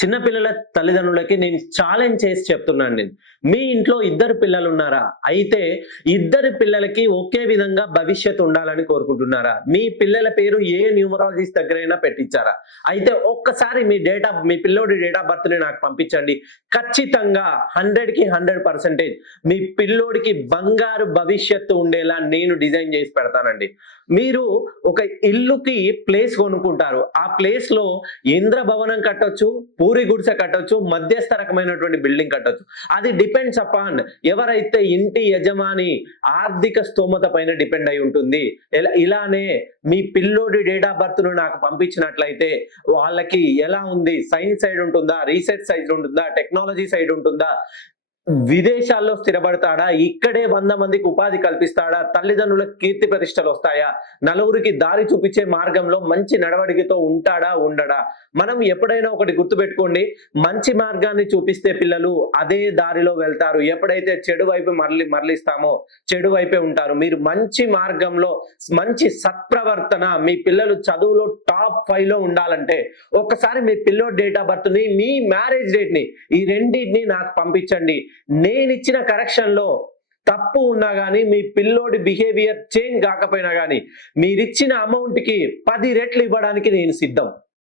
చిన్న పిల్లల తల్లిదండ్రులకి నేను ఛాలెంజ్ చేసి చెప్తున్నాను నేను. మీ ఇంట్లో ఇద్దరు పిల్లలు ఉన్నారా? అయితే ఇద్దరి పిల్లలకి ఒకే విధంగా భవిష్యత్తు ఉండాలని కోరుకుంటున్నారా? మీ పిల్లల పేరు ఏ న్యూమరాలజిస్ట్ దగ్గరైనా పెట్టించారా? అయితే ఒక్కసారి మీ పిల్లోడి డేట్ ఆఫ్ బర్త్‌ని నాకు పంపించండి. ఖచ్చితంగా 100కి 100% మీ పిల్లోడికి బంగారు భవిష్యత్తు ఉండేలా నేను డిజైన్ చేసి పెడతానండి. మీరు ఒక ఇల్లుకి ప్లేస్ కొనుక్కుంటారు. ఆ ప్లేస్‌లో ఇంద్రభవనం కట్టొచ్చు, పూరి గుడిసె కట్టొచ్చు, మధ్యస్థ రకమైనటువంటి బిల్డింగ్ కట్టొచ్చు. అది డిపెండ్స్ అపాన్ ఎవరైతే ఇంటి యజమాని ఆర్థిక స్తోమత పైన డిపెండ్ అయి ఉంటుంది. ఇలానే మీ పిల్లోడి డేట్ ఆఫ్ బర్త్ ను నాకు పంపించినట్లయితే వాళ్ళకి ఎలా ఉంది, సైన్స్ సైడ్ ఉంటుందా, రీసెర్చ్ సైడ్ ఉంటుందా, టెక్నాలజీ సైడ్ ఉంటుందా, విదేశాల్లో స్థిరపడతాడా, ఇక్కడే 100 మందికి ఉపాధి కల్పిస్తాడా, తల్లిదండ్రులకు కీర్తి ప్రతిష్టలు వస్తాయా, నలుగురికి దారి చూపించే మార్గంలో మంచి నడవడికతో ఉంటాడా, ఉండడా. మనం ఎప్పుడైనా ఒకటి గుర్తుపెట్టుకోండి, మంచి మార్గాన్ని చూపిస్తే పిల్లలు అదే దారిలో వెళ్తారు. ఎప్పుడైతే చెడు వైపు మరలిస్తామో చెడు వైపే ఉంటారు. మీరు మంచి మార్గంలో మంచి సత్ప్రవర్తన, మీ పిల్లలు చదువులో టాప్ 5 లో ఉండాలంటే ఒక్కసారి మీ పిల్లోడి డేట్ ఆఫ్ బర్త్ ని, మీ మ్యారేజ్ డేట్ ని, ఈ రెండింటిని నాకు పంపించండి. నేనిచ్చిన కరెక్షన్ లో తప్పు ఉన్నా గానీ, మీ పిల్లోడి బిహేవియర్ చేంజ్ కాకపోయినా గానీ, మీరిచ్చిన అమౌంట్ కి 10 రెట్లు ఇవ్వడానికి నేను సిద్ధం.